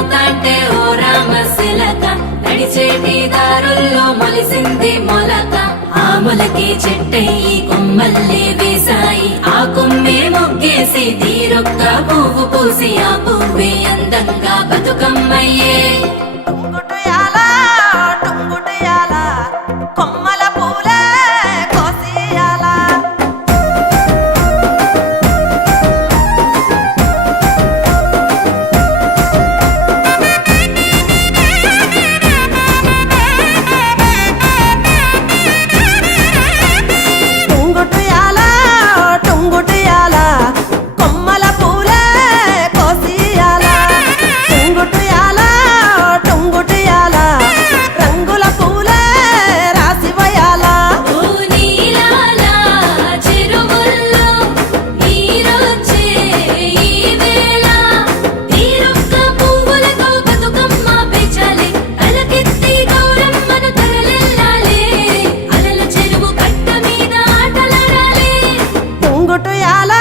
పోతాంటే ఓ రామశిలక నడిచేటి దారుల్లో మొలిసింది మొలక ఆ మొలకే చెట్టయి కొమ్మల్లే వేసాయి ఆ కొమ్మే మొగ్గేసి తీరొక్క పువ్వు పూసి ఆ పువ్వే అందంగా బతుకమ్మయ్యే టుంగుటుయాల టుంగుటుయాల కొమ్మల పూలే కోసియాల టుంగుటుయాల టుంగుటుయాల కొమ్మల పూలే కోసియాల టుంగుటుయాల టుంగుటుయాల రంగుల పూలే రాసివయాల ఓ నీలాల చెరువుల్లో నీరొచ్చే ఈ వేళ తీరొక్క పువ్వులతో బతుకమ్మ పెంచాలి తలకెత్తి గౌరమ్మను తరలిల్లాలి అలల చెరువు కట్ట మీద ఆటలాడాలి టుంగుటుయాల